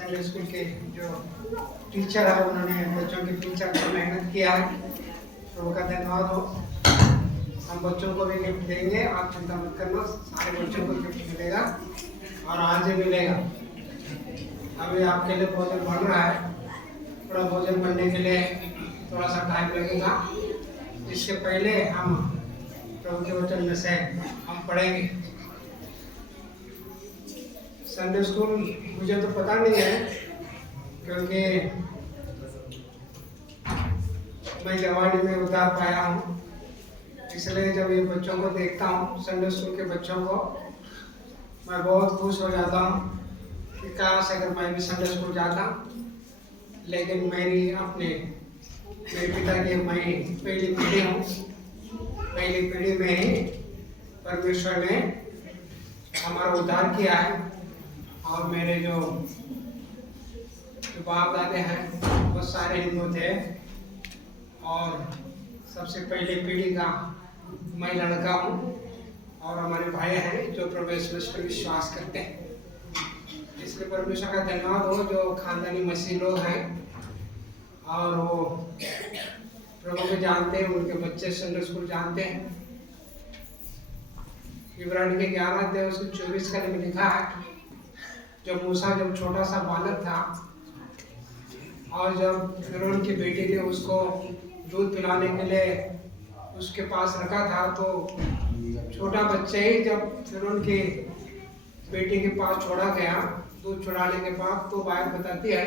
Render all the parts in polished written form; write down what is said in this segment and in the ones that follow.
Sunday school के जो teacher है उन्होंने बच्चों के टीचर को मेहनत किया है, तो उनका धन्यवाद हो। हम बच्चों को भी गिफ्ट देंगे, आप चिंता मत करना, सारे बच्चों को गिफ्ट मिलेगा और आज ही मिलेगा। अभी आपके लिए भोजन बन रहा है, थोड़ा भोजन बनने के लिए थोड़ा सा टाइम लगेगा। इसके पहले हम प्रभु के वचन में से हम पढ़ेंगे। संडे स्कूल मुझे तो पता नहीं है, क्योंकि मैं जवानी में उतार पाया हूँ, इसलिए जब ये बच्चों को देखता हूँ, संडे स्कूल के बच्चों को, मैं बहुत खुश हो जाता हूँ कि काश अगर मैं भी संडे स्कूल जाता। लेकिन मेरे पिता की मैं पहली पीढ़ी हूँ, पहली पीढ़ी में ही परमेश्वर ने हमारा उद्धार किया है। और मेरे जो बाप दादे हैं वो सारे हिंदू थे, और सबसे पहली पीढ़ी का मैं लड़का हूँ, और हमारे भाई हैं जो प्रभु यीशु मसीह पर विश्वास करते हैं। इसलिए परमेश्वर का धन्यवाद हो जो खानदानी मसीह लोग हैं और वो प्रभु को जानते हैं, उनके बच्चे संडे स्कूल जानते हैं। इब्रानी के 11 अध्याय उसके 24 का लिखा है, जब मूसा जब छोटा सा बालक था और जब फिरौन की बेटी ने उसको दूध पिलाने के लिए उसके पास रखा था, तो छोटा बच्चे ही जब फिरौन की बेटी के पास छोड़ा गया दूध चुराने के बाद, तो बाइबल बताती है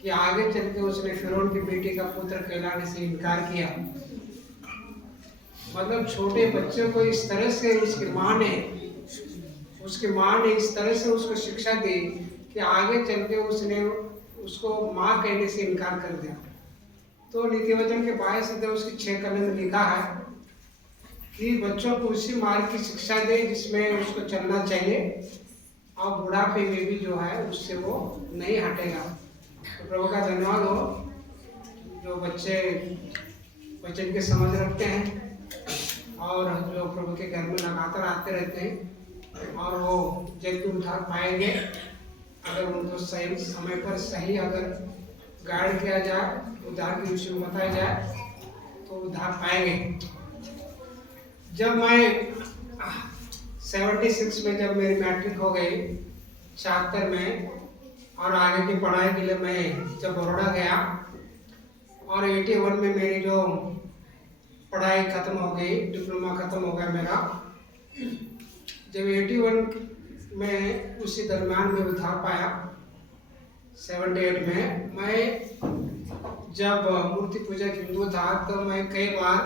कि आगे चल के उसने फिरौन की बेटी का पुत्र कहलाने से इनकार किया। मतलब छोटे बच्चे को इस तरह से उसकी माँ ने इस तरह से उसको शिक्षा दी कि आगे चल के उसने उसको माँ कहने से इनकार कर दिया। तो नीति वचन के 22 अध्याय उसकी 6 कलम में लिखा है कि बच्चों को उसी मार्ग की शिक्षा दे जिसमें उसको चलना चाहिए, और बुढ़ापे में भी जो है उससे वो नहीं हटेगा। तो प्रभु का धन्यवाद हो जो बच्चे वचन की समझ रखते हैं और जो प्रभु के घर में लगातार आते रहते हैं, और वो जल्दी उद्धार पाएंगे अगर उनको सही समय पर सही अगर गाइड किया जाए, उद्धार के विषय में बताया जाए, तो उद्धार पाएंगे। जब मैं 76 में जब मेरी मैट्रिक हो गई 76 में, और आगे की पढ़ाई के लिए मैं जब बड़ौदा गया, और 81 में मेरी जो पढ़ाई खत्म हो गई, डिप्लोमा खत्म हो गया मेरा। जब 81 में उसी दरम्यान में उद्धार पाया। 78 में मैं जब मूर्ति पूजा हिंदू था, तो मैं कई बार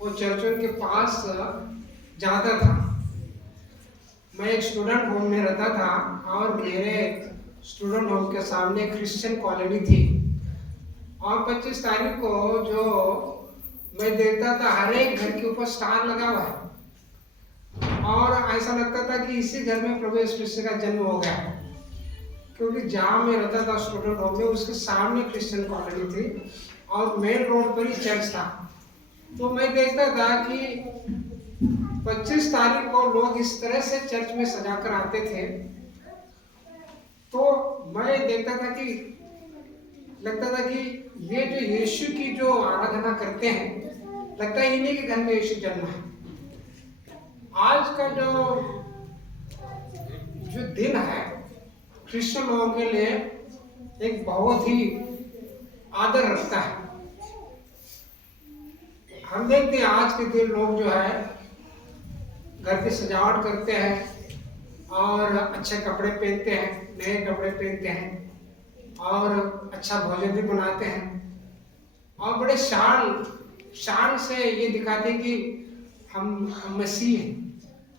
वो चर्चों के पास जाता था। मैं एक स्टूडेंट होम में रहता था, और मेरे स्टूडेंट होम के सामने क्रिश्चियन कॉलोनी थी, और 25 तारीख को जो मैं देखता था हर एक घर के ऊपर स्टार लगा हुआ है, और ऐसा लगता था कि इसी घर में प्रभु यीशु मसीह का जन्म हो गया, क्योंकि जहाँ मैं रहता था स्टूडेंट होम में उसके सामने क्रिश्चियन कॉलोनी थी, और मेन रोड पर ही चर्च था। तो मैं देखता था कि 25 तारीख को लोग इस तरह से चर्च में सजा कर आते थे। तो मैं देखता था कि लगता था कि ये जो यीशु की जो आराधना करते हैं, लगता है इन्हीं के घर में यीशु जन्म है। आज का जो दिन है क्रिश्चियन लोगों के लिए एक बहुत ही आदर रखता है। हम देखते हैं आज के दिन लोग जो है घर की सजावट करते हैं, और अच्छे कपड़े पहनते हैं, नए कपड़े पहनते हैं, और अच्छा भोजन भी बनाते हैं, और बड़े शान से ये दिखाते हैं कि हम मसीह हैं,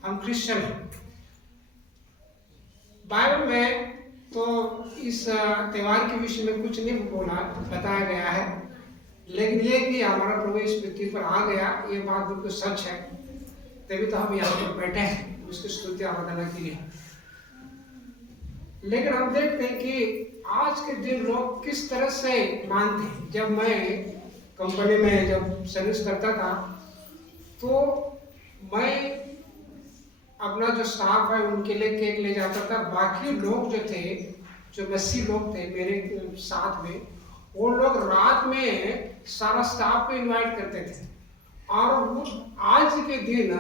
हम क्रिश्चियन हैं। बाइबल में तो इस त्यौहार के विषय में कुछ नहीं बताया गया है, लेकिन ये कि हमारा प्रभु इस पृथ्वी पर आ गया, ये बात बिल्कुल सच है। तभी तो हम यहाँ पर बैठे हैं उसकी स्तुति आराधना के लिए। लेकिन हम देखते हैं कि आज के दिन लोग किस तरह से मानते हैं। जब मैं कंपनी में जब सर्विस करता था, तो मैं अपना जो स्टाफ है उनके लिए केक ले जाता था। बाकी लोग जो थे जो मसीह लोग थे मेरे साथ में, वो लोग रात में सारा स्टाफ को इनवाइट करते थे और वो आज के दिन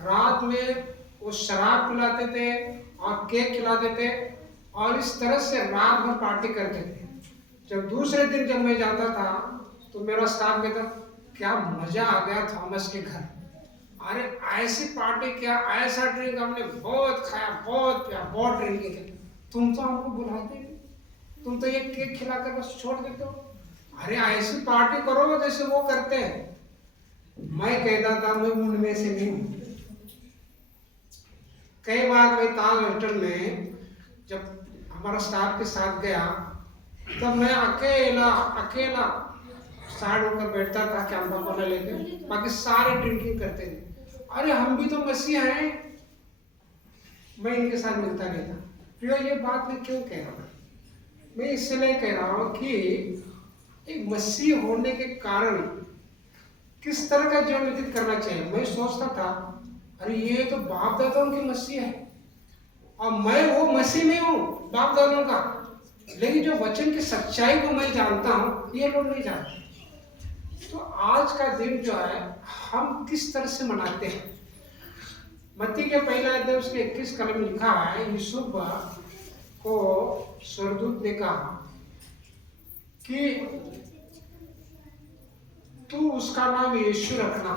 रात में वो शराब पिलाते थे और केक खिलाते थे और इस तरह से रात भर पार्टी करते थे। जब दूसरे दिन जब मैं जाता था तो मेरा स्टाफ कहता क्या मजा आ गया थॉमस के घर, अरे ऐसी पार्टी क्या, ऐसा ड्रिंक हमने बहुत खाया, बहुत पिया, बहुत ड्रिंक किया, तुम तो हमको बुलाते नहीं, तुम तो ये केक खिलाकर बस छोड़ देते हो, अरे ऐसी पार्टी करो जैसे वो करते हैं। मैं कहता था मैं उनमें से नहीं हूं। कई बार मैं ताज होटल में जब हमारा स्टाफ के साथ गया तब मैं अकेला साइड होकर बैठता था कैंपा कोला लेके, बाकी सारे ड्रिंकिंग करते थे। अरे हम भी तो मसीह हैं, मैं इनके साथ मिलता नहीं था। प्रियो, ये बात मैं क्यों कह रहा हूँ? मैं इसलिए कह रहा हूँ कि एक मसीह होने के कारण किस तरह का जीवन व्यतीत करना चाहिए। मैं सोचता था अरे ये तो बाप दादाओं की मसीह है और मैं वो मसीह नहीं हूँ बाप दादाओं का, लेकिन जो वचन की सच्चाई को मैं जानता हूँ ये लोग नहीं जानते। तो आज का दिन जो है हम किस तरह से मनाते हैं? मत्ती के पहला अध्याय उसके 21 कलम में लिखा है, यूसुफ को स्वर्गदूत ने कहा कि तू उसका नाम यीशु रखना।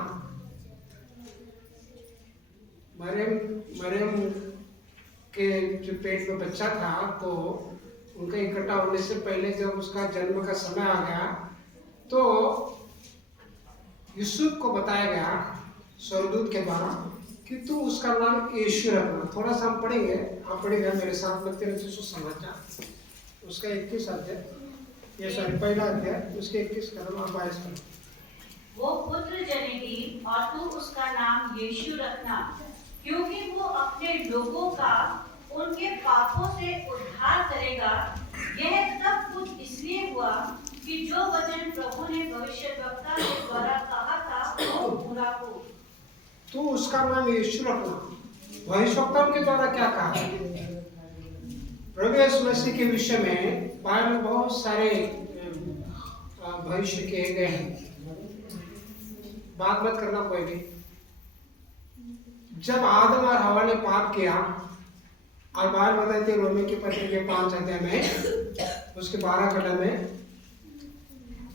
मरियम के जो पेट में बच्चा था तो उनका इकट्ठा होने से पहले जब उसका जन्म का समय आ गया तो यूसुफ को बताया गया स्वर्गदूत के द्वारा कि तू उसका नाम यीशु रखना। थोड़ा सा हम पढ़ेंगे, आप पढ़ेंगे मेरे साथ में 13 समाचार उसका 21 अध्याय, ये सॉरी पहला अध्याय उसके 21 कलम आप आयस करो। वो पुत्र जनेगी और तू उसका नाम यीशु रखना, क्योंकि वो अपने लोगों का उनके पापों से उद्धार करेगा। यह सब कुछ इसलिए हुआ कि जो वचन प्रभु ने भविष्यद्वक्ता के द्वारा कहा था वो पूरा हो। तू उसका नाम यीशु रखना। भविष्यवक्ताओं के द्वारा क्या कहा? प्रभु यीशु मसीह के विषय में बाइबल में बहुत सारे भविष्य किए गए हैं। बात मत करना कोई भी। जब आदम और हवा ने पाप किया और बाइबल बताती है रोमी की पत्री के 5 अध्याय में उसके 12 कलम में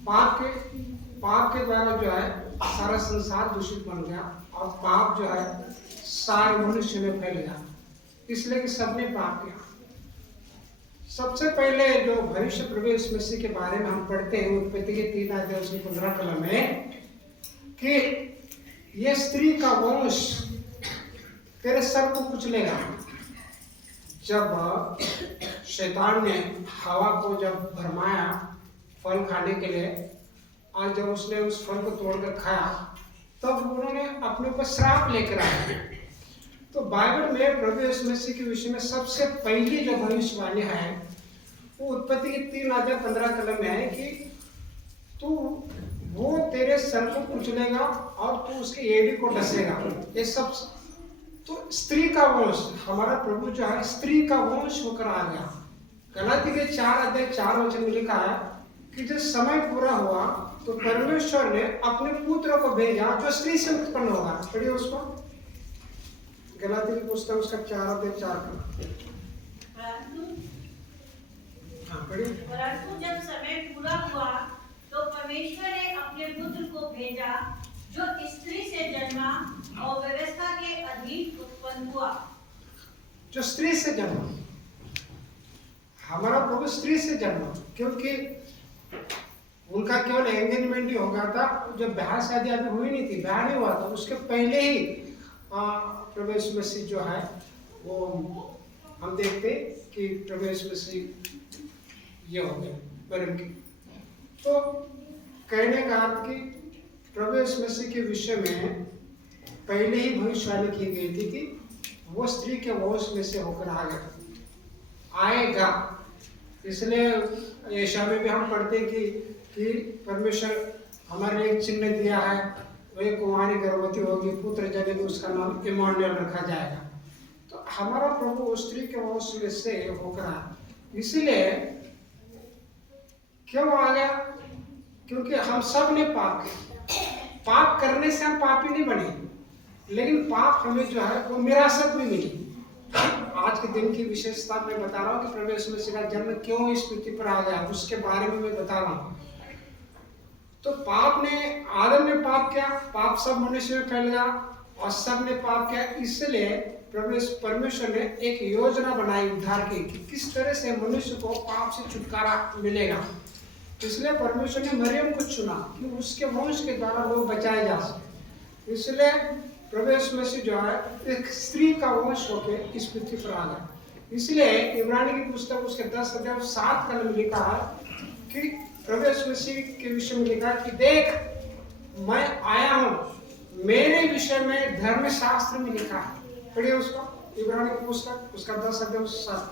पाप के द्वारा जो है सारा संसार दूषित बन गया और पाप जो है सारे मनुष्य में फैल गया, इसलिए कि सबने पाप किया। सबसे पहले जो भविष्य प्रभु यीशु मसीह के बारे में हम पढ़ते हैं उत्पत्ति के 3 अध्याय उसके 15 कलम में कि ये स्त्री का वंश तेरे सर को कुचलेगा। जब शैतान ने हवा को जब भरमाया फल खाने के लिए और जब उसने उस फल को तोड़कर खाया तब उन्होंने अपने ऊपर श्राप लेकर आए। तो बाइबल में प्रभु यीशु मसीह के विषय में सबसे पहली जो भविष्यवाणी है वो उत्पत्ति के 3 अध्याय 15 कलम में है कि तू वो तेरे सर को कुचलेगा और तू उसके एड़ी को डसेगा। ये सब तो स्त्री का वंश, हमारा प्रभु जो है स्त्री का वंश होकर आ गया। गलाती के 4 अध्याय 4 वचन में लिखा है कि जब समय पूरा हुआ तो परमेश्वर ने अपने पुत्र को भेजा जो स्त्री से उत्पन्न होगा। पढ़िए उसको, गलाती की पुस्तक उसका 4 अध्याय 4 का। परंतु जब समय पूरा हुआ तो परमेश्वर ने अपने पुत्र को भेजा जो स्त्री से जन्मा और व्यवस्था के अधीन उत्पन्न हुआ। जो स्त्री से जन्मा, हमारा प्रभु स्त्री से जन्मा, क्योंकि उनका केवल एंगेजमेंट ही हो गया था। जब ब्याह शादी अभी हुई नहीं थी, ब्याह नहीं हुआ था, उसके पहले ही प्रभु यीशु मसीह जो है वो हम देखते कि प्रभु यीशु मसीह ये हो गए मरियम की। तो कहने का अर्थ कि प्रभु यीशु मसीह के विषय में पहले ही भविष्यवाणी की गई थी कि वो स्त्री के वंश में से होकर आएगा। इसलिए यशायाह में भी हम पढ़ते कि परमेश्वर हमारे लिए एक चिन्ह दिया है, वही कुंवारी गर्भवती होगी, पुत्र जनेगी, उसका नाम इम्मानुएल रखा जाएगा। तो हमारा प्रभु उस स्त्री के वंश में से होकर आया। इसलिए क्यों आ गया? क्योंकि हम सब ने पाप किया। पाप करने से हम पापी नहीं बने, लेकिन पाप हमें जो है वो विरासत में मिली। आज के दिन की विशेषता मैं बता रहा हूँ कि प्रभु यीशु मसीह का जन्म क्यों इस पृथ्वी पर आ गया, उसके बारे में मैं बता रहा हूँ। तो पाप ने, आदम ने पाप किया, पाप सब मनुष्य में फैल गया और सब ने पाप किया। इसलिए परमेश्वर ने एक योजना बनाई उद्धार की कि किस तरह से मनुष्य को पाप से छुटकारा मिलेगा। इसलिए परमेश्वर ने मरियम को चुना कि उसके वंश के द्वारा लोग बचाए जा सके। इसलिए प्रभु यीशु मसीह जो है एक स्त्री का वंश होकर इस पृथ्वी पर आ गया। इसलिए इब्रानी की पुस्तक उसके 10 अध्याय 7 कलम में लिखा है कि प्रभु यीशु मसीह के विषय में लिखा है कि देख मैं आया हूँ, मेरे विषय में धर्मशास्त्र में लिखा है। पढ़िए उसको, इब्रानी की पुस्तक उसका 10 अध्याय 7।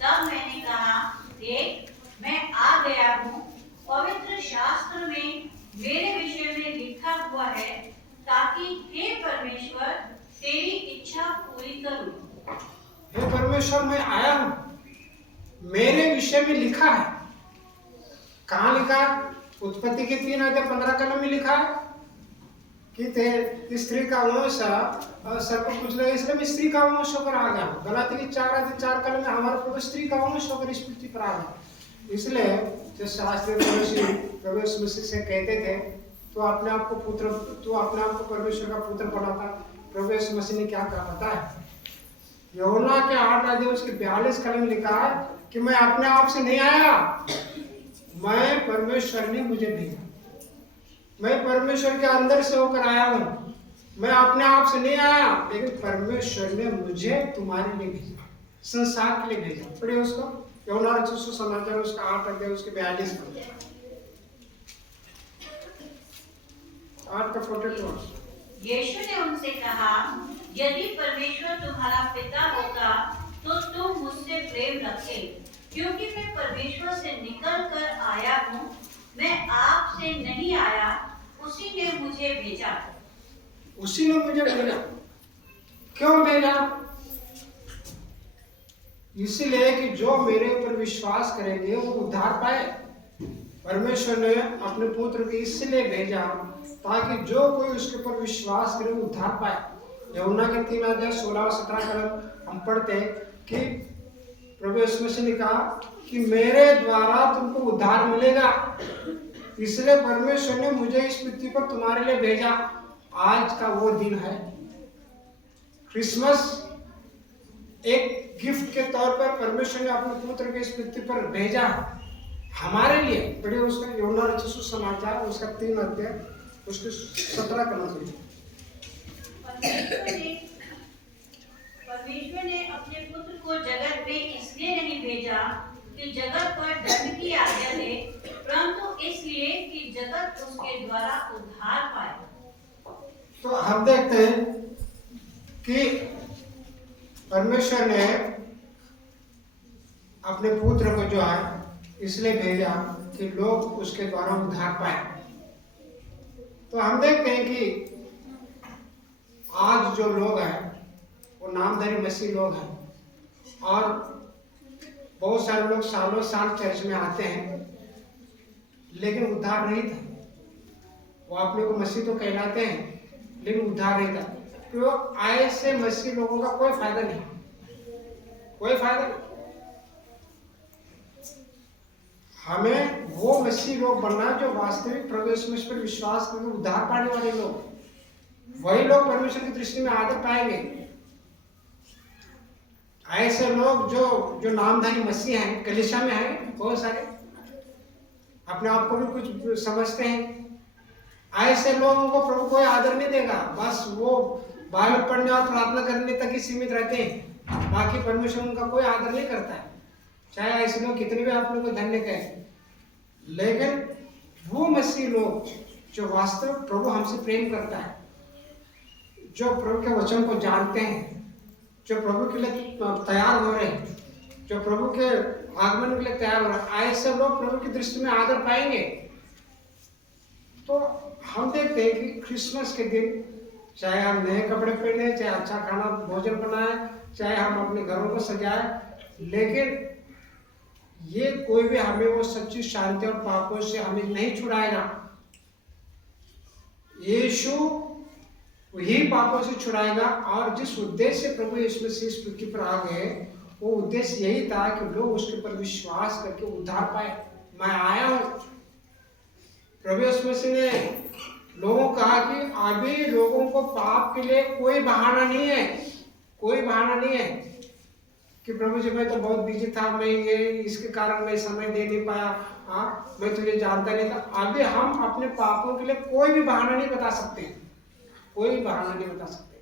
तब मैंने कहा, देख मैं आ गया हूँ, पवित्र शास्त्र में मेरे विषय में लिखा हुआ है, ताकि हे परमेश्वर तेरी इच्छा पूरी करूं। हे परमेश्वर मैं आया हूँ, मेरे विषय में लिखा है। कहाँ लिखा है? उत्पत्ति के 3 अध्याय 15 कलम में लिखा है कि स्त्री का वंश सर्प पूछ ले, इसलिए मैं स्त्री का वंश होकर आ गया। गलाती के 4 अध्याय 4 कलम में हमारा प्रभु स्त्री का वंश होकर इस पृथ्वी पर आ गया। इसलिए जो शास्त्रीय प्रभु यीशु मसीह से कहते थे तो अपने आप को परमेश्वर का पुत्र बनाता। प्रभु यीशु मसीह ने क्या कहा पता है? यूहन्ना के 8 अध्याय उसके 42 कलम में लिखा है कि मैं अपने आप से नहीं आया, मैं परमेश्वर ने मुझे भेजा। मैं परमेश्वर के अंदर से होकर आया हूँ, मैं अपने आप से नहीं आया, लेकिन परमेश्वर ने मुझे तुम्हारे लिए भेजा, संसार के लिए भेजा। पढ़िए उसको, यूहन्ना रचित सुसमाचार उसका 8 अध्याय उसके 42 कलम 8 का 42। यीशु ने उनसे कहा, यदि परमेश्वर तुम्हारा पिता होता तो तुम मुझसे प्रेम रखते, क्योंकि मैं परमेश्वर से निकल कर आया हूँ। मैं आपसे नहीं आया, उसी ने मुझे भेजा। उसी ने मुझे भेजा। क्यों भेजा? इसलिए कि जो मेरे ऊपर विश्वास करेंगे वो उद्धार पाए। परमेश्वर ने अपने पुत्र को इसलिए भेजा ताकि जो कोई उसके ऊपर विश्वास करे वो उद्धार पाए। यूहन्ना के 3 अध्याय 16 और 17 कलम हम पढ़ते हैं कि प्रभु यीशु मसीह ने कहा कि मेरे द्वारा तुमको उद्धार मिलेगा, इसलिए परमेश्वर ने मुझे इस पृथ्वी पर तुम्हारे लिए भेजा। आज का वो दिन है क्रिसमस। एक गिफ्ट के तौर पर परमेश्वर ने अपने पुत्र को इस पृथ्वी पर भेजा हमारे लिए। पढ़िए उसका यूहन्ना रचित सुसमाचार उसका 3 अध्याय उसके 17 कलम। परमेश्वर ने अपने पुत्र को जगत में इसलिए नहीं भेजा कि जगत पर दंड की आज्ञा दे, परंतु इसलिए कि जगत उसके द्वारा उद्धार पाए। तो हम देखते हैं कि परमेश्वर ने अपने पुत्र को जो है इसलिए भेजा कि लोग उसके द्वारा उद्धार पाए। तो हम देखते हैं कि आज जो लोग हैं वो नामधारी मसीह लोग हैं और बहुत सारे लोग सालों साल चर्च में आते हैं लेकिन उद्धार नहीं था। वो अपने को मसीह तो कहलाते हैं लेकिन उद्धार नहीं था। तो ऐसे मसीह लोगों का कोई फायदा नहीं, कोई फायदा नहीं। हमें वो मसीह लोग बनना जो वास्तविक प्रभु यीशु मसीह पर विश्वास करके उद्धार पाने वाले लोग, वही लोग परमेश्वर की दृष्टि में आदर पाएंगे। ऐसे लोग जो नामधारी मसीह हैं, कलीसिया में हैं बहुत सारे, अपने आप को भी कुछ समझते हैं, ऐसे लोगों को प्रभु कोई आदर नहीं देगा। बस वो बाइबल पढ़ने और प्रार्थना करने तक ही सीमित रहते हैं, बाकी परमेश्वर उनका कोई आदर नहीं करता है। चाहे ऐसे लोग कितने भी आप लोग को धन्य कहें, लेकिन वो मसीह लोग जो वास्तव प्रभु हमसे प्रेम करता है, जो प्रभु के वचन को जानते हैं, जो प्रभु के लिए तैयार हो रहे हैं, जो प्रभु के आगमन के लिए तैयार हो रहे हैं, ऐसे लोग प्रभु की दृष्टि में आदर पाएंगे। तो हम देखते हैं कि क्रिसमस के दिन चाहे हम नए कपड़े पहने, चाहे अच्छा खाना भोजन बनाए, चाहे हम अपने घरों को सजाए, लेकिन ये कोई भी हमें वो सच्ची शांति और पापों से हमें नहीं छुड़ाएगा। यीशु वही पापों से छुड़ाएगा। और जिस उद्देश्य से प्रभु यीशु मसीह इस पृथ्वी पर आ गए, वो उद्देश्य यही था कि लोग उसके ऊपर विश्वास करके उद्धार पाए। मैं आया हूँ। प्रभु यीशु मसीह ने लोगों को कहा कि अभी लोगों को पाप के लिए कोई बहाना नहीं है, कोई बहाना नहीं है कि प्रभु जी मैं तो बहुत बिजी था, मैं ये इसके कारण मैं समय दे नहीं पाया, हाँ मैं तुझे जानता नहीं था। अभी हम अपने पापों के लिए कोई भी बहाना नहीं बता सकते, कोई बहाना नहीं बता सकते।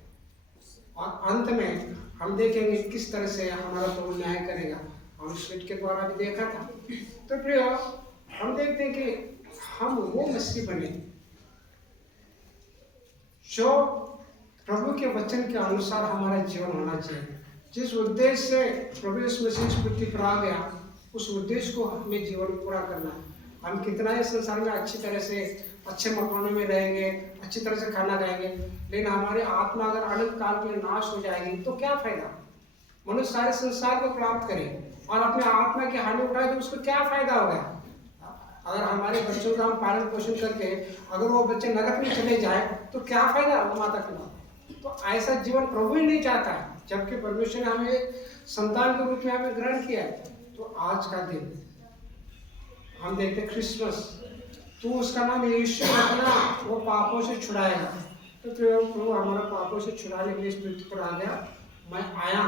और अंत में हम देखेंगे किस तरह से हमारा प्रभु न्याय करेगा। हम स्लिप के द्वारा भी देखा था। तो प्रिय, हम देखते हैं कि हम वो मसीह बने जो प्रभु के वचन के अनुसार हमारा जीवन होना चाहिए। जिस उद्देश्य से प्रभु यीशु मसीह इस पृथ्वी पर आ गया, उस उद्देश्य को हमें जीवन में पूरा करना है। हम कितना ही संसार में अच्छी तरह से अच्छे मकानों में रहेंगे, अच्छी तरह से खाना खाएंगे, लेकिन हमारी आत्मा अगर अनंत काल के लिए नाश हो जाएगी तो क्या फायदा। मनुष्य सारे संसार को प्राप्त करे और अपने आत्मा की हानि उठाए तो उसको क्या फायदा होगा। अगर हमारे बच्चों का हम पालन पोषण करके अगर वो बच्चे नरक में चले जाए तो क्या फायदा वो माता पिता। तो ऐसा जीवन प्रभु ही नहीं चाहता है, जबकि परमेश्वर ने हमें संतान के रूप में हमें ग्रहण किया है। तो आज का दिन हम देखते क्रिसमस, तो उसका नाम यीशु रखना, वो पापों से छुड़ाएगा। तो प्रभु हमारा पापों से छुड़ाने के लिए इस पृथ्वी पर आ गया। मैं आया,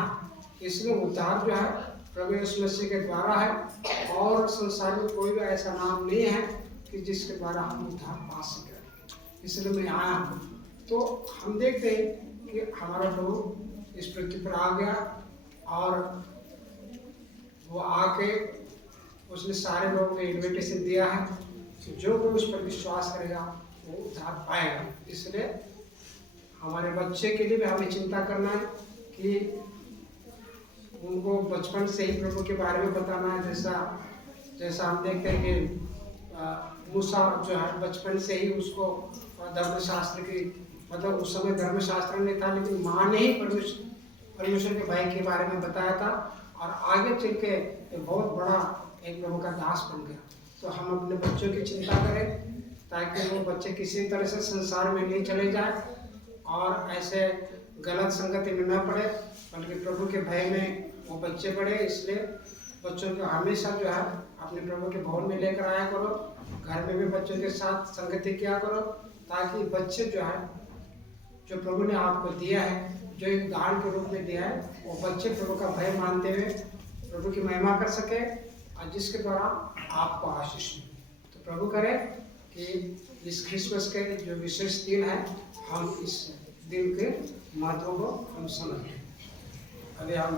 इसलिए उद्धार जो है प्रभु यीशु मसीह के द्वारा है। और संसार में कोई भी ऐसा नाम नहीं है कि जिसके द्वारा हम उद्धार पा सकें, इसलिए मैं आया हूँ। तो हम देखते हैं कि हमारा प्रभु इस पृथ्वी पर आ गया और वो आके उसने सारे लोगों को इन्विटेशन दिया है कि जो कोई उस पर विश्वास करेगा वो उद्धार पाएगा। इसलिए हमारे बच्चे के लिए भी हमें चिंता करना है कि उनको बचपन से ही प्रभु के बारे में बताना है। जैसा हम देखते हैं कि मूसा जो है बचपन से ही उसको धर्मशास्त्र की, मतलब उस समय धर्मशास्त्र नहीं था, लेकिन माँ ने ही परमेश्वर के भाई के बारे में बताया था और आगे चल के बहुत बड़ा एक प्रभु का दास बन गया। तो हम अपने बच्चों की चिंता करें ताकि वो बच्चे किसी तरह से संसार में नहीं चले जाए और ऐसे गलत संगति में न पड़े, बल्कि प्रभु के भय में वो बच्चे पढ़े। इसलिए बच्चों को हमेशा जो है अपने प्रभु के भवन में लेकर आया करो, घर में भी बच्चों के साथ संगति किया करो, ताकि बच्चे जो है जो प्रभु ने आपको दिया है, जो एक दान के रूप में दिया है, वो बच्चे प्रभु का भय मानते हुए प्रभु की महिमा कर सके और जिसके द्वारा आपको आशीष मिले। तो प्रभु करे कि इस क्रिसमस के जो विशेष दिन है, हम इस दिन के महत्व को हम समझें। अभी हम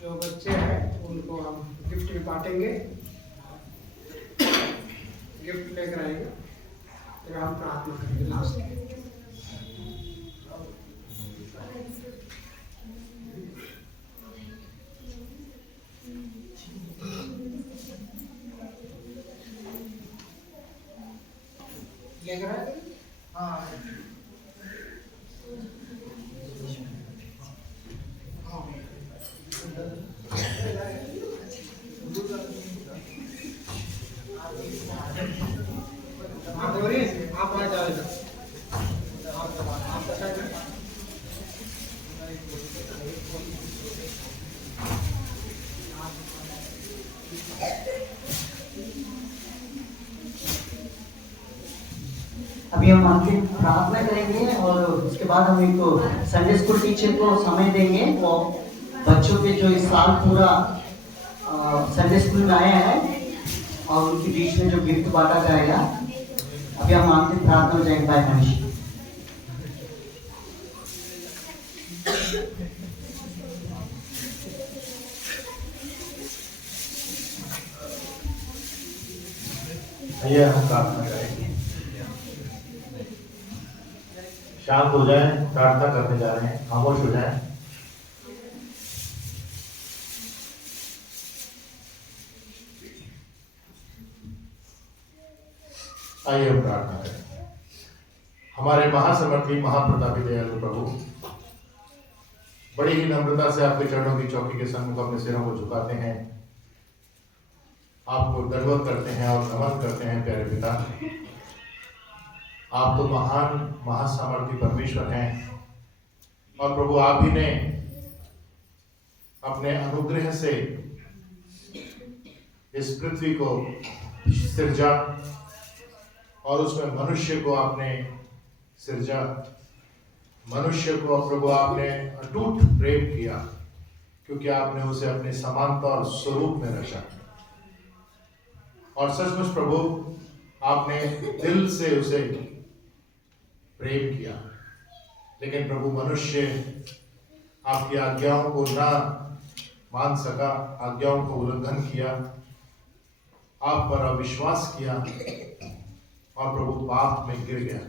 जो बच्चे हैं उनको हम गिफ्ट भी बांटेंगे, गिफ्ट लेकर आएंगे, फिर हम प्रार्थना करेंगे लास्ट में। लेकर आएंगे। हाँ आप आ जाओ इधर, आप बताइए। अभी हम आपकी प्रार्थना करेंगे और उसके बाद हम एक संडे स्कूल टीचर को समय देंगे। वो बच्चों के जो इस साल पूरा संडे स्कूल में आए हैं और उनके बीच में जो गिफ्ट बांटा जाएगा। अभी हम आपकी प्रार्थना में जाएंगे। भाई मनीष, आइए हम प्रार्थना करेंगे। शांत हो जाएं, प्रार्थना करने जा रहे हैं, खामोश हो जाएं। आइए हम प्रार्थना करें। हमारे महासमर्थी महाप्रतापी दयालु प्रभु, बड़ी ही नम्रता से आपके चरणों की चौकी के सम्मुख अपने सिरों को झुकाते हैं आपको दंडवत करते हैं और नमन करते हैं प्यारे पिता। आप तो महान महासामर्थी परमेश्वर हैं और प्रभु आप ही ने अपने अनुग्रह से इस पृथ्वी को सिरजा और उसमें मनुष्य को आपने सिरजा। मनुष्य को प्रभु आपने अटूट प्रेम किया क्योंकि आपने उसे अपने समानता और स्वरूप में रचा। और सचमुच प्रभु आपने दिल से उसे प्रेम किया, लेकिन प्रभु मनुष्य आपकी आज्ञाओं को ना मान सका, आज्ञाओं को उल्लंघन किया, आप पर अविश्वास किया और प्रभु पाप में गिर गया।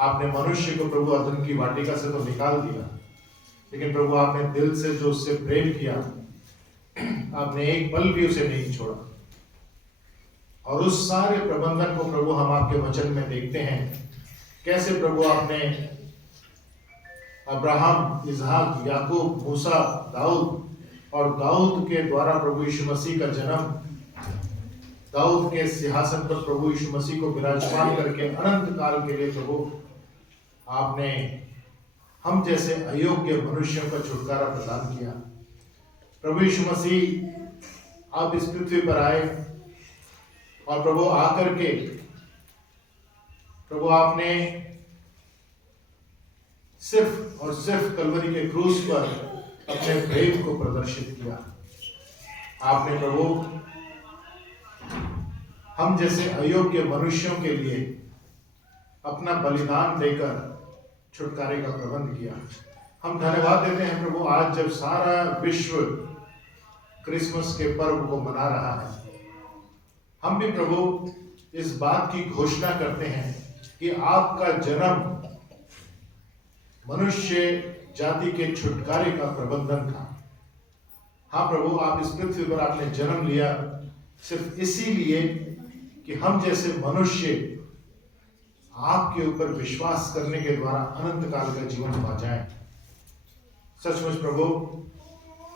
आपने मनुष्य को प्रभु अदन की वाटिका से तो निकाल दिया, लेकिन प्रभु आपने दिल से जो उससे प्रेम किया, आपने एक पल भी उसे नहीं छोड़ा। और उस सारे प्रबंधन को प्रभु हम आपके वचन में देखते हैं, कैसे प्रभु आपने अब्राहम, इसहाक, याकूब, मूसा, दाऊद और दाऊद के द्वारा प्रभु यीशु मसीह का जन्म, दाऊद के सिंहासन पर प्रभु यीशु मसीह को विराजमान करके अनंत काल के लिए प्रभु आपने हम जैसे अयोग्य मनुष्यों का छुटकारा प्रदान किया। प्रभु यीशु मसीह आप इस पृथ्वी पर आए और प्रभु आकर के प्रभु आपने सिर्फ और सिर्फ कलवरी के क्रूस पर अपने प्रेम को प्रदर्शित किया। आपने प्रभु हम जैसे अयोग्य मनुष्यों के लिए अपना बलिदान देकर छुटकारे का प्रबंध किया। हम धन्यवाद देते हैं प्रभु, आज जब सारा विश्व क्रिसमस के पर्व को मना रहा है, हम भी प्रभु इस बात की घोषणा करते हैं कि आपका जन्म मनुष्य जाति के छुटकारे का प्रबंधन था। हाँ प्रभु, आप इस पृथ्वी पर आपने जन्म लिया सिर्फ इसीलिए कि हम जैसे मनुष्य आपके ऊपर विश्वास करने के द्वारा अनंत काल का जीवन पा जाएं। सचमुच प्रभु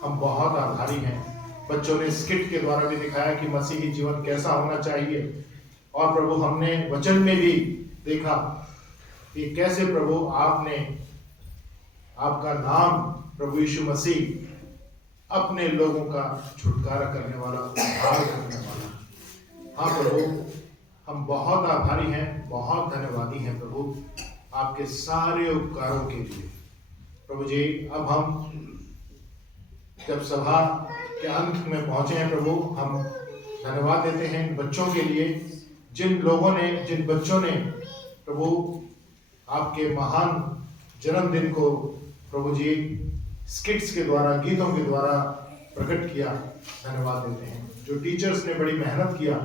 हम बहुत आभारी हैं। बच्चों ने स्किट के द्वारा भी दिखाया कि मसीही जीवन कैसा होना चाहिए, और प्रभु हमने वचन में भी देखा कि कैसे प्रभु आपने आपका नाम प्रभु यीशु मसीह अपने लोगों का छुटकारा करने वाला, उद्धार करने वाला। हाँ प्रभु, हम बहुत आभारी हैं, बहुत धन्यवादी हैं प्रभु आपके सारे उपकारों के लिए। प्रभु जी, अब हम जब सभा के अंत में पहुंचे हैं प्रभु, हम धन्यवाद देते हैं इन बच्चों के लिए, जिन बच्चों ने प्रभु आपके महान जन्मदिन को प्रभु जी स्किट्स के द्वारा, गीतों के द्वारा प्रकट किया। धन्यवाद देते हैं। जो टीचर्स ने बड़ी मेहनत किया,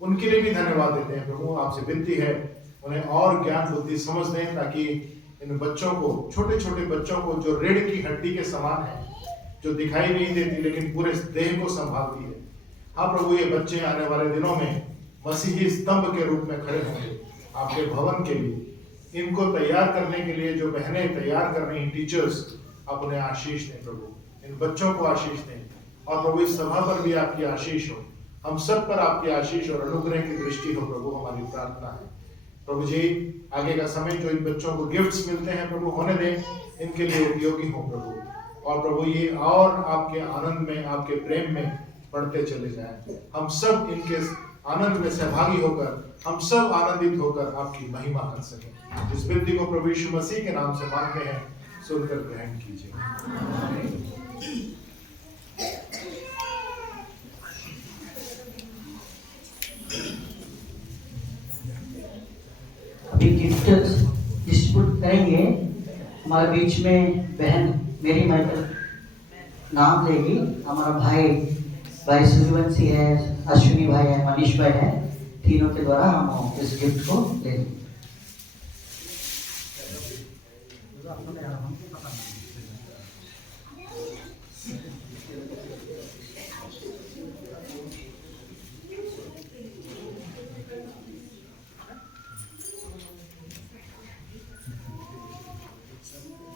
उनके लिए भी धन्यवाद देते हैं प्रभु। आपसे विनती है उन्हें और ज्ञान बुद्धि समझ दें, ताकि इन बच्चों को, छोटे छोटे बच्चों को जो रीढ़ की हड्डी के समान है, जो दिखाई नहीं देती लेकिन पूरे देह को संभालती है, हाँ प्रभु, ये बच्चे आने वाले दिनों में मसीही स्तंभ के रूप में खड़े होंगे आपके भवन के लिए। इनको तैयार करने के लिए जो बहनें तैयार कर रही हैं, टीचर्स, आप उन्हें आशीष दें प्रभु, इन बच्चों को आशीष दें। और प्रभु इस सभा पर भी आपकी आशीष हो, हम सब पर आपकी आशीष और अनुग्रह की दृष्टि हो प्रभु, हमारी प्रार्थना है। प्रभु जी, आगे का समय जो इन बच्चों को गिफ्ट्स मिलते हैं प्रभु, होने दें इनके लिए उपयोगी हो प्रभु। और प्रभु ये और आपके आनंद में, आपके प्रेम में बढ़ते चले जाएं। हम सब इनके आनंद में सहभागी होकर, हम सब आनंदित होकर आपकी महिमा कर सकें। इस विनती को प्रभु यीशु मसीह के नाम से मांगते हैं, सुनकर ग्रहण कीजिए। अभी गिफ्ट डिस्ट्रीब्यूट करेंगे। हमारे बीच में बहन मेरी माइकल नाम लेगी। हमारा भाई सूर्यवंशी है, अश्विनी भाई है, मनीष भाई है, तीनों के द्वारा हम इस गिफ्ट को लेंगे।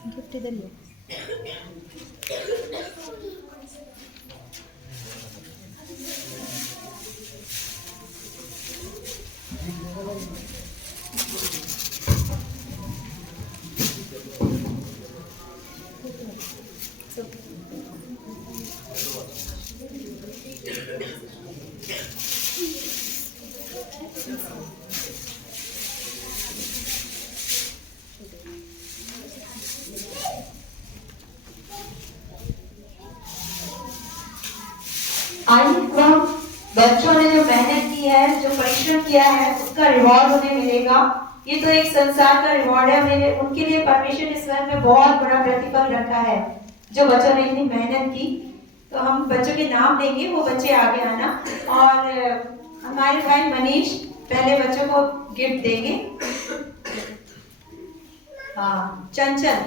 गिफ्ट इधर ही है। आइए हम बच्चों ने जो मेहनत की है, जो परिश्रम किया है, उसका रिवॉर्ड उन्हें मिलेगा। ये तो एक संसार का रिवॉर्ड है, मेरे उनके लिए परमेश्वर ने स्वर्ग में बहुत बड़ा प्रतिफल रखा है, जो बच्चों ने इतनी मेहनत की। तो हम बच्चों के नाम देंगे, वो बच्चे आगे आना। और हमारे भाई मनीष पहले बच्चों को गिफ्ट देंगे। हाँ, चंचल,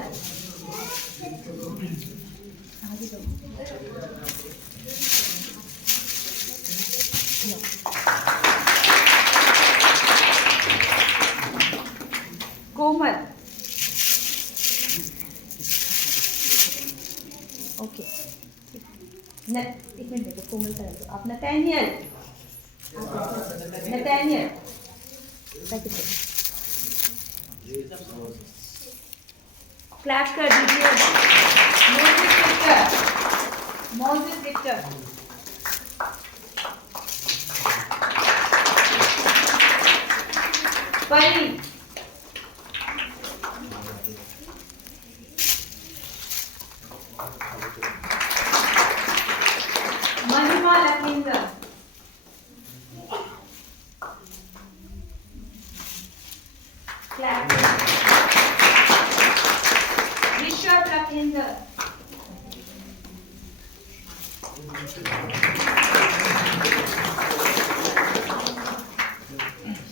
कोमल, ओके एक मिनट देखो, कोमल का दो। आप नतैनियल, नतैनियल, क्लैप कर दीजिए। Moses Victor, Moses Victor, Pari, Mahima Lakhinder, clap, Rishabh Lakhinder,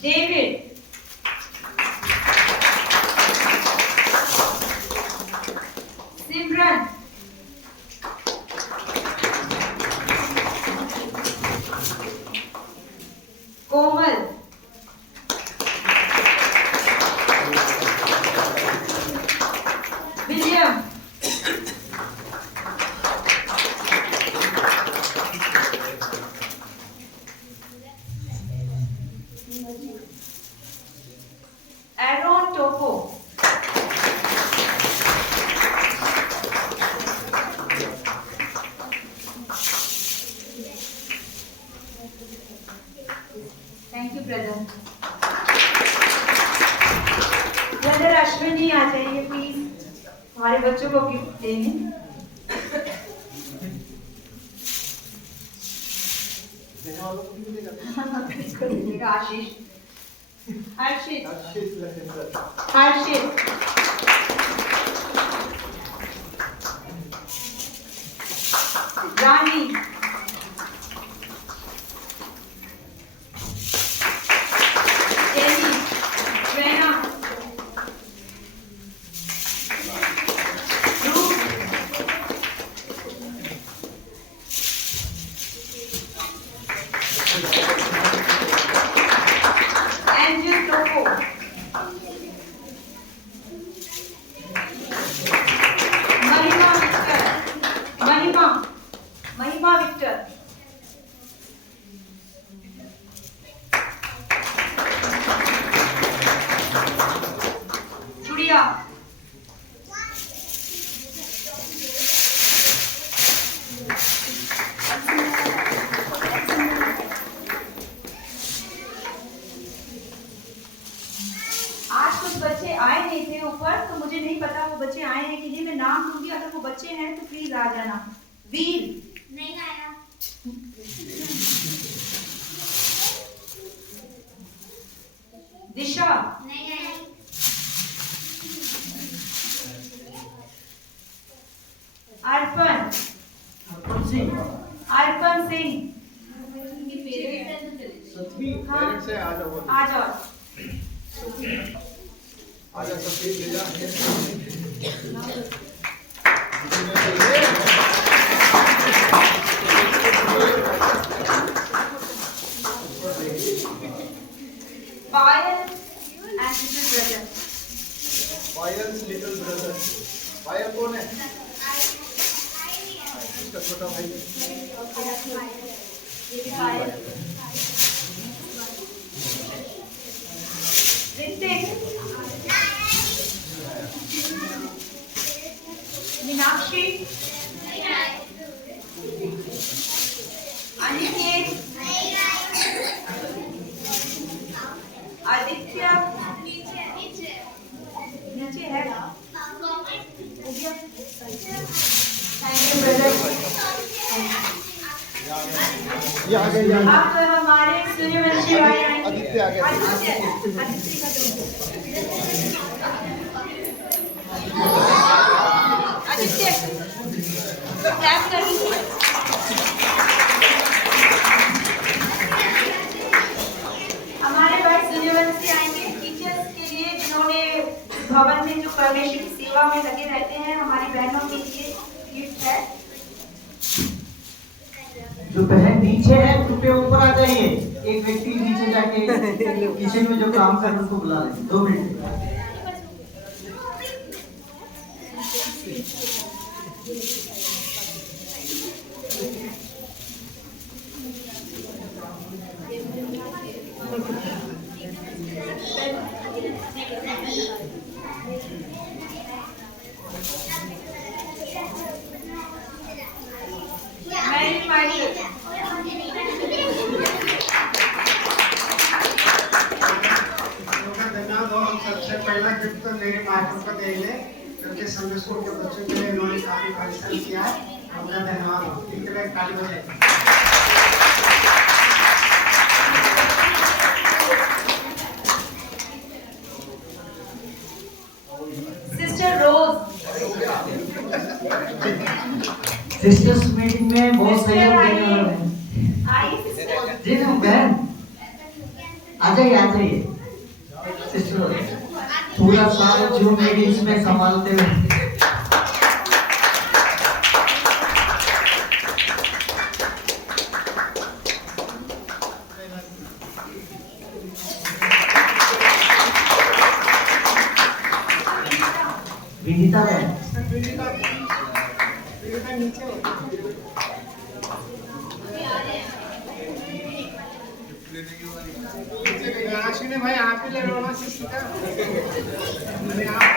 David, Simran, Komal, William, Aaron Toppo, thank you brother. Brother Ashwini आ जाइए प्लीज, हमारे बच्चों को गिफ्ट देंगे। आशीष, हर्षित, हर्षित, रानी, जेनी, ट्रेना, ध्रुव, एंजल टोपो, महिमा विक्टर, महिमा, महिमा विक्टर, गुड़िया, आज कुछ बच्चे आए नहीं थे ऊपर, तो मुझे नहीं पता वो बच्चे आए हैं कि नहीं। मैं नाम दूंगी, अगर वो बच्चे हैं तो प्लीज आ जाना। वीर नहीं आया। दिशा नहीं आया। अर्पण सिंह, अर्पण सिंह, आ जाओ। Payal and little brother. Payal little brother. Payal कौन है? इसका छोटा भाई। ये भी पायल। ऋतिक, मीनाक्षी, अनिकेत, ये आ गए अब हमारे सूर्यवंशी भाई आएंगे। आदित्य आ गया। आदित्य का आदित्य क्लैप कर दीजिए। हमारे भाई सूर्यवंशी आएंगे टीचर्स के लिए, जिन्होंने भवन में जो परमेश्वर की सेवा में लगे रहते हैं। हमारी बहनों के लिए गिफ्ट है। जो बहन नीचे है कृपया ऊपर आ जाइए। एक व्यक्ति नीचे जाके किचन में जो काम कर रहे हैं उनको बुला लें। 2 मिनट। मैं इनवाइट धन्यवाद। और सबसे पहला गिफ्ट तो मेरे मायकों को देंगे, क्योंकि संडे स्कूल के बच्चों के लिए इन्होंने काफी परिश्रम किया है। उनका धन्यवाद। इनके लिए ताली बजाएं। सिस्टर रोज सिस्टर्स मीटिंग में बहुत सहयोग देने वाले हैं। आई सिस्टर जी ना बहन, आ जाइए सिस्टर। पूरा साल जूम मीटिंग्स में संभालते हुए विनीता बहन। नीचे हो। अश्विनी भाई आप ही ले लो ना शिक्षिका। अरे आप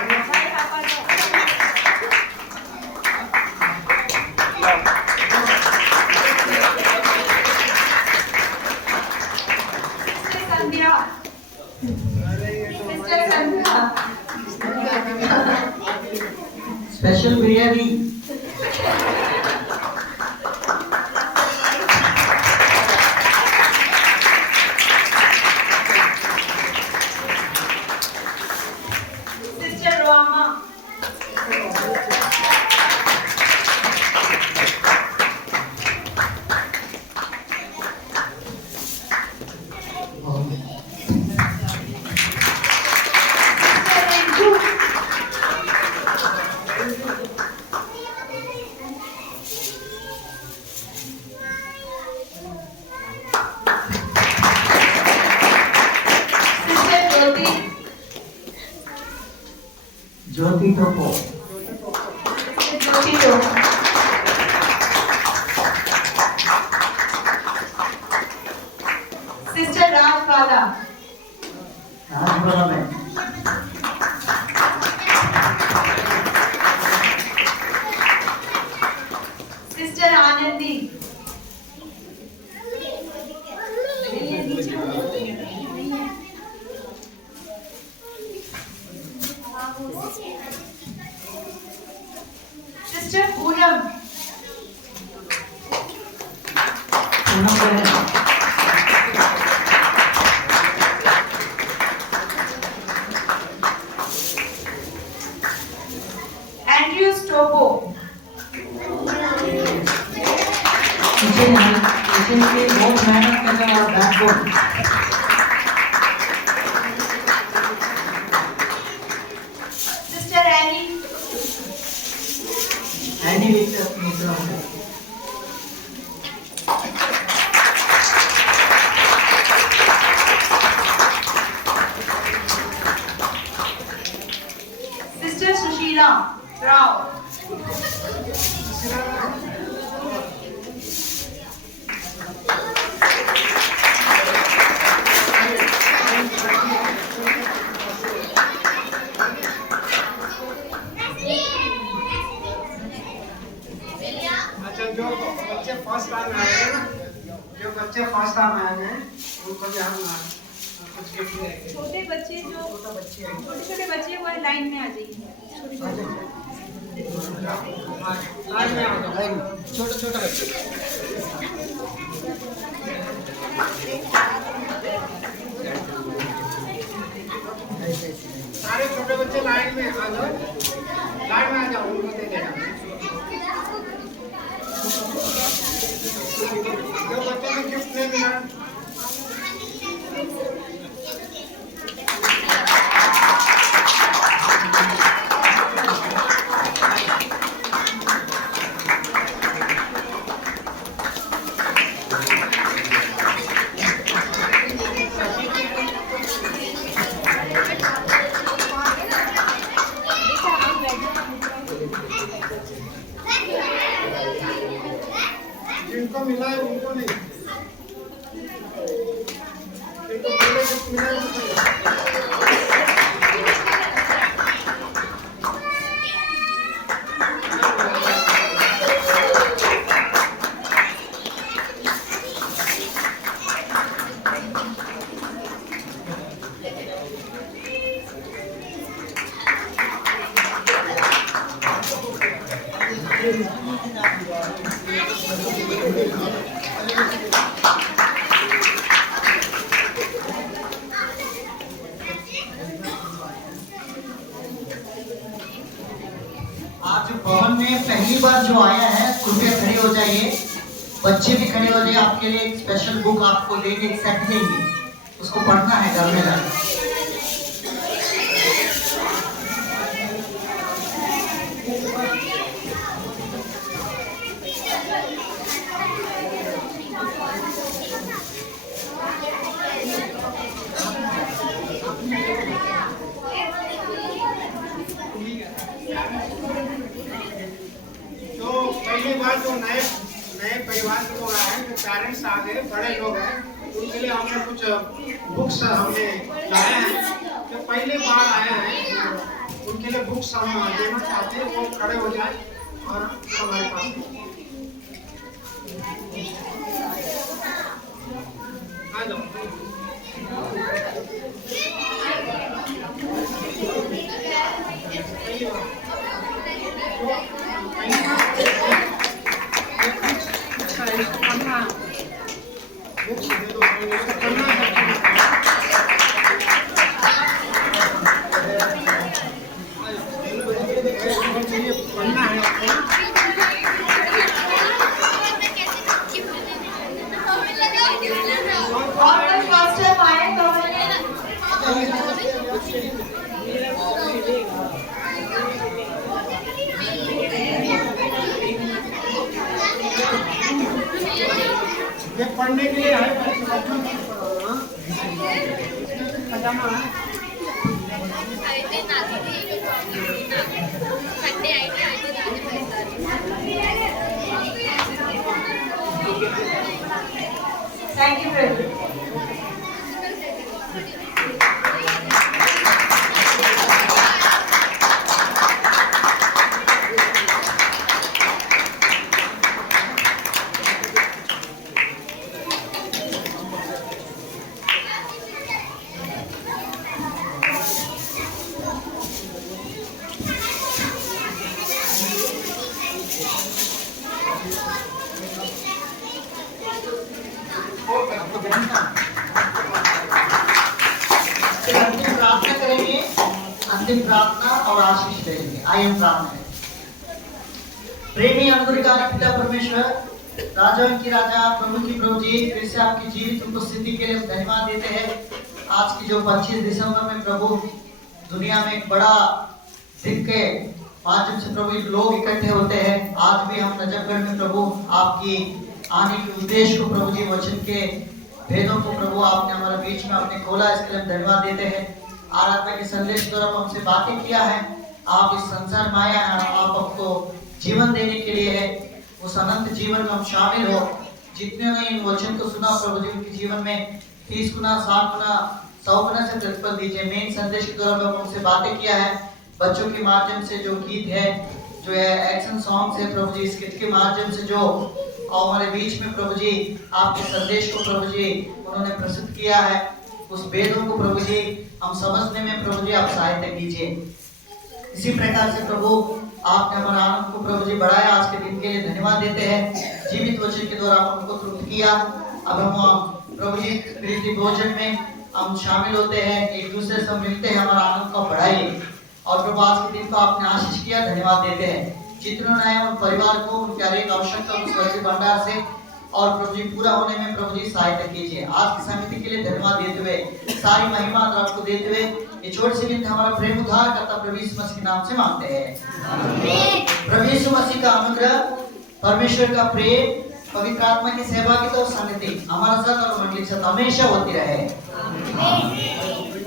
Sandhya sister Sandhya special biryani. Sister Roma sister Rinku sister Jyoti Jyoti Toppo. Jyoti तो सिस्टर राजबाला राजबाला में सिस्टर आनंदी सिस्टर पूनम पूनम बहन। एंड्रयू स्टोपो किचन के बहुत मेहनत करने वाला बैकबोन। सिस्टर एनी विक्टर मुद्रा है। सिस्टर सुशीला राव अच्छा, जो बच्चे फर्स्ट टाइम आएंगे ना, जो बच्चे फर्स्ट टाइम आएंगे उनको भी हम कुछ गिफ्ट देंगे। छोटे बच्चे जो छोटे छोटे बच्चे वो लाइन में आ जाइए। आज में आ जाओ। छोटे छोटे बच्चे कितने मिनट? जिनको मिला है उनको नहीं, जिनको पहले कुछ मिला है उनको नहीं। आज भवन में पहली बार जो आया है कृपया खड़े हो जाइए, बच्चे भी खड़े हो जाइए। आपके लिए एक स्पेशल बुक आपको देंगे, एक सेट देंगे, उसको पढ़ना है घर में जाकर। तो पहली बार जो नए नए परिवार के लोग आए हैं, जो पेरेंट्स आ गए, बड़े लोग हैं, उनके लिए हमने कुछ बुक्स हमने लाए हैं। जो पहले बार आए हैं उनके लिए बुक्स हम देना चाहते हैं, वो खड़े हो जाए और हमारे पास आ जाओ। पढ़ना है और कोई फर्स्ट टाइम आए तो ये पढ़ने के लिए है, पजामा है। Thank you very much. अंतिम प्रार्थना करेंगे, अंतिम प्रार्थना और आशीष देंगे। आइए प्रार्थना करें। प्रेमी अनुग्रहकारी पिता परमेश्वर, राजाओं की राजा, प्रभु की प्रभु जी, फिर से आपकी जीवित उपस्थिति के लिए धन्यवाद देते हैं। आज की जो 25 दिसंबर में प्रभु दुनिया में एक बड़ा दिन के माध्यम से प्रभु लोग इकट्ठे होते हैं। आज भी हम नजफगढ़ में प्रभु आपकी आने के उद्देश्य को प्रभु जी, वचन के भेदों को प्रभु आपने हमारे बीच में आपने खोला, इसके लिए हम धन्यवाद देते हैं। आराधना के संदेश द्वारा हमसे बातें किया है। आप इस संसार में आया है, आप आपको जीवन देने के लिए है। उस अनंत जीवन में हम शामिल हो। जितने ने इन वचन को सुना प्रभु जी, उनके जीवन में 30 गुना, 60 गुना, 100 गुना से प्रतिफल दीजिए। मेन संदेश के द्वारा हमसे बातें किया है। बच्चों के माध्यम से जो गीत है, जो है एक्शन सॉन्ग है प्रभु जी, इस गीत के माध्यम से जो और हमारे बीच में प्रभु जी आपके संदेश को प्रभु जी उन्होंने प्रस्तुत किया है, उस वेदों को प्रभु जी हम समझने में प्रभु जी आप सहायता कीजिए। इसी प्रकार से प्रभु आपने हमारा आनंद को प्रभु जी बढ़ाया। आज के दिन के लिए धन्यवाद देते हैं। जीवित वचन के द्वारा हमको तृप्त किया। अब हम प्रभु जी प्रीति भोजन में हम शामिल होते हैं, एक दूसरे से मिलते हैं, हमारा आनंद को बढ़ाइए। और प्रभु आज के दिन को आपने आशीष किया, धन्यवाद देते हैं। जितने आए उन परिवार को उनके हर एक आवश्यकता उस स्वर्गीय भंडार से और प्रभु जी पूरा होने में प्रभु जी सहायता कीजिए। आज की समिति के लिए धन्यवाद देते हुए, सारी महिमा आपको देते हुए, ये छोटी सी विनती हमारा प्रेम उद्धार करता प्रभु यीशु मसीह के नाम से मांगते हैं। प्रभु यीशु मसीह का अनुग्रह, परमेश्वर का प्रेम, पवित्र आत्मा की सहभागिता और संगति हमारा साथ और मंडली के साथ हमेशा होती रहे।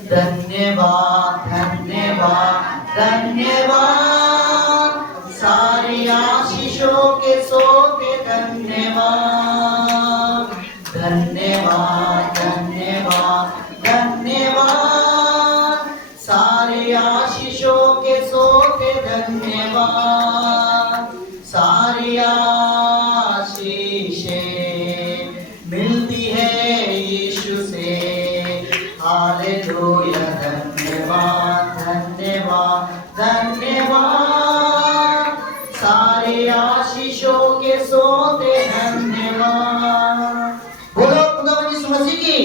धन्यवाद धन्यवाद धन्यवाद, सारी आशीषों के सोते धन्यवाद। धन्यवाद धन्यवाद धन्यवाद, सारी आशीषों के सोते धन्यवाद। सारी आशीषें मिलती है यीशु से, हालेलुया। धन्यवाद धन्यवाद धन्यवाद, सारे आशीषों के सोते धन्यवाद। बोलो खुदावंद यीशु मसीह की।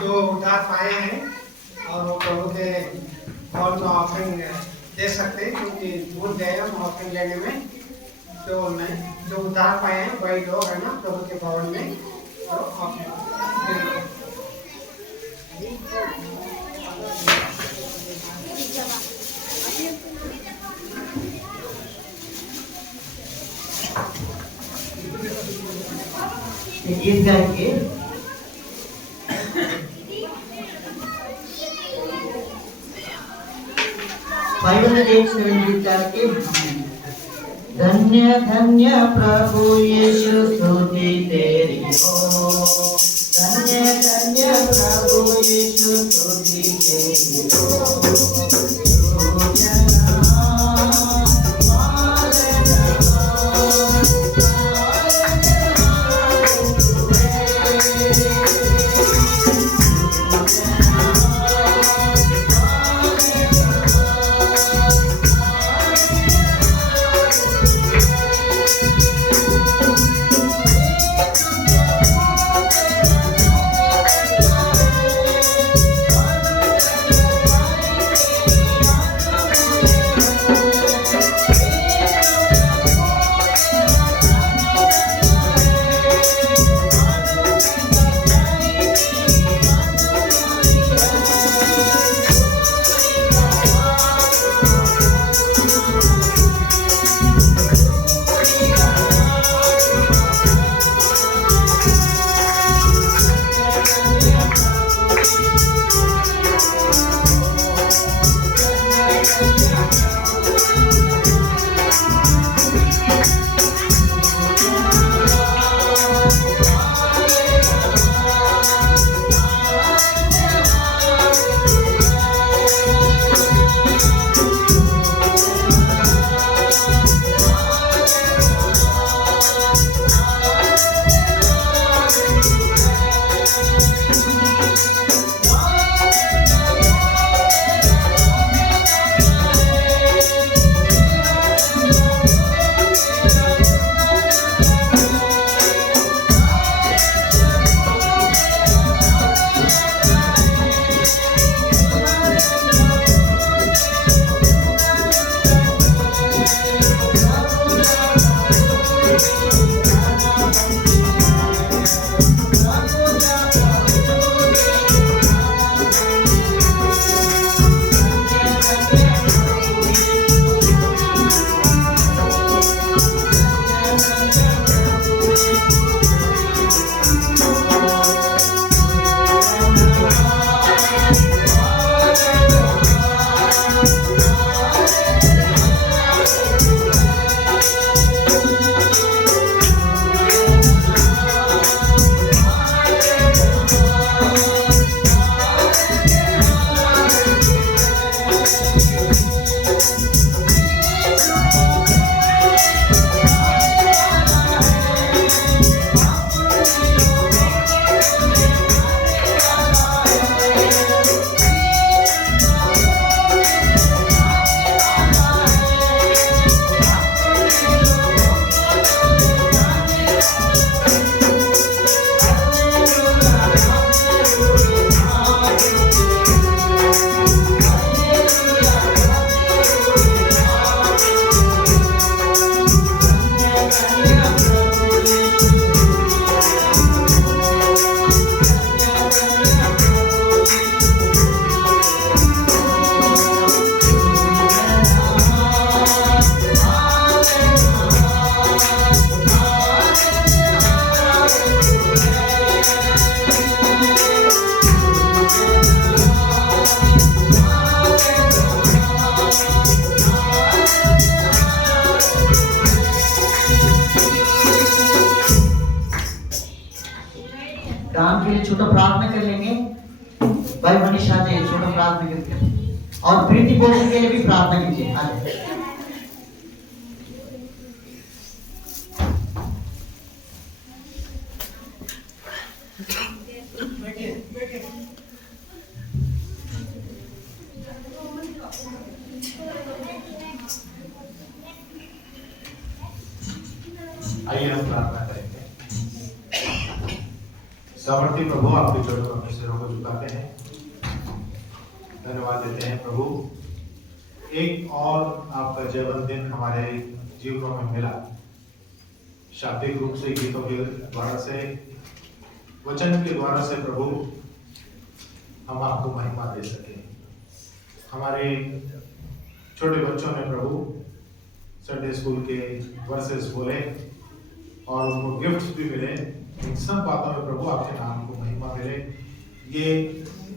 जो उद्धार पाए हैं और वो प्रभु के हॉल में ऑफरिंग दे सकते हैं, क्योंकि भूल गए हम ऑफरिंग लेने में। जो उद्धार पाए हैं वही लोग है ना प्रभु के भवन में तो ऑफरिंग गीत गाएंगे। बाइबल में देख गीत गाके धन्य धन्य प्रभु यीशु स्तुति तेरी हो। धन्य धन्य प्रभु यीशु स्तुति तेरी हो। काम के लिए छोटा प्रार्थना कर लेंगे। भाई मनीषा जी छोटा प्रार्थना करते हैं और प्रीति पोषण के लिए भी प्रार्थना कीजिए। आगे आइए हम प्रार्थना करेंगे। सामर्थी प्रभु, आपके चरणों में अपने सिरों को झुकाते हैं, धन्यवाद देते हैं प्रभु। एक और आपका जीवन दिन हमारे जीवनों में मिला, शाब्दिक रूप से, गीतों के द्वारा से, वचन के द्वारा से प्रभु हम आपको महिमा दे सके। हमारे छोटे बच्चों ने प्रभु संडे स्कूल के वर्सेस बोले और उनको गिफ्ट्स भी मिले। इन सब बातों में प्रभु आपके नाम को महिमा मिले। ये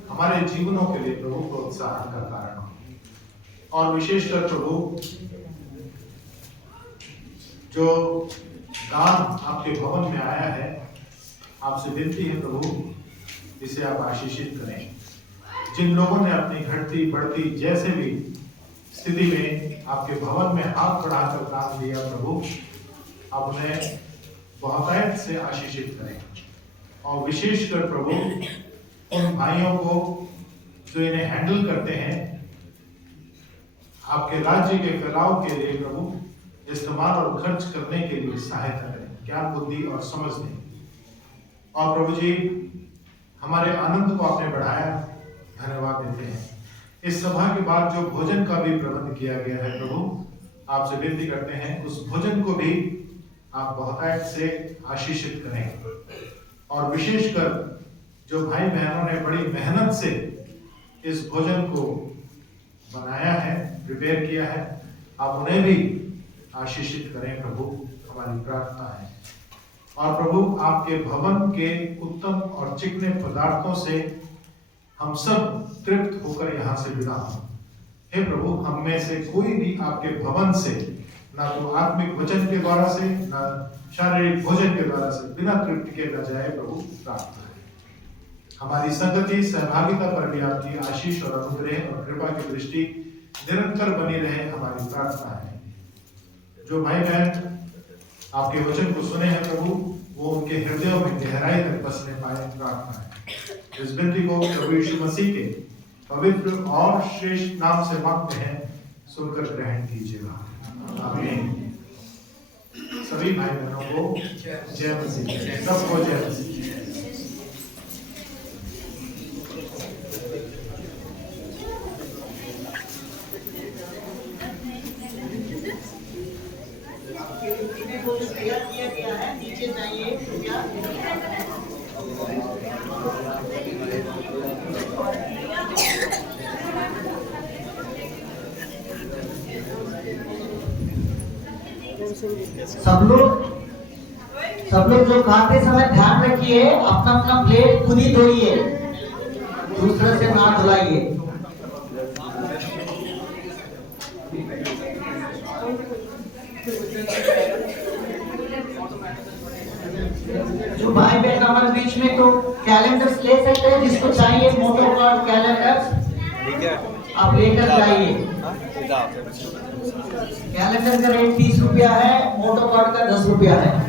हमारे जीवनों के लिए प्रभु प्रोत्साहन का कारण हो। और विशेषकर प्रभु जो दान आपके भवन में आया है, आपसे विनती है प्रभु इसे आप आशीषित करें। जिन लोगों ने अपनी घटती बढ़ती जैसे भी स्थिति में आपके भवन में हाथ बढ़ाकर काम दिया प्रभु, आप उन्हें बहुतायत से आशीषित करें। और विशेषकर प्रभु उन भाइयों को जो इन्हें हैंडल करते हैं, आपके राज्य के फैलाव के लिए प्रभु इस्तेमाल और खर्च करने के लिए सहायता करें, ज्ञान बुद्धि और समझ दें। और प्रभु जी हमारे आनंद को आपने बढ़ाया, धन्यवाद देते हैं। इस सभा के बाद जो भोजन का भी प्रबंध किया गया है प्रभु, आपसे विनती करते हैं उस भोजन को भी आप बहुतायत से आशीषित करें। और विशेषकर जो भाई बहनों ने बड़ी मेहनत से इस भोजन को बनाया है, प्रिपेयर किया है, आप उन्हें भी आशीषित करें प्रभु, हमारी प्रार्थना है। और प्रभु आपके भवन के उत्तम और चिकने पदार्थों से हम सब तृप्त होकर यहाँ से विदा हों। हे प्रभु, हम में से कोई भी आपके भवन से ना तो आत्मिक वचन के द्वारा से, ना शारीरिक भोजन के द्वारा से बिना तृप्ति के न जाए प्रभु, प्रार्थना है। हमारी संगति सहभागिता पर भी आपकी आशीष और अनुग्रह और कृपा की दृष्टि निरंतर बनी रहे, हमारी प्रार्थना है। जो भाई बहन आपके वचन को सुने हैं प्रभु, वो उनके हृदयों में गहराई तक बसने पाए, प्रार्थना है। इस विनती को प्रभु यीशु मसीह के पवित्र और श्रेष्ठ नाम से मांगते हैं, सुनकर ग्रहण कीजिएगा। आमीन। सभी भाई बहनों को जय मसीह, सबको जय मसीह। तैयार किया गया है, नीचे जाइए कृपया। सब लोग जो खाते समय ध्यान रखिए, अपना अपना प्लेट खुद ही धोइए, दूसरे से ना धुलाइए। जो भाई बहन हमारे बीच में तो कैलेंडर्स ले सकते हैं, जिसको चाहिए मोटो कार्ड कैलेंडर्स आप लेकर जाइए। कैलेंडर का रेट 30 रुपया है, मोटो कार्ड का 10 रुपया है।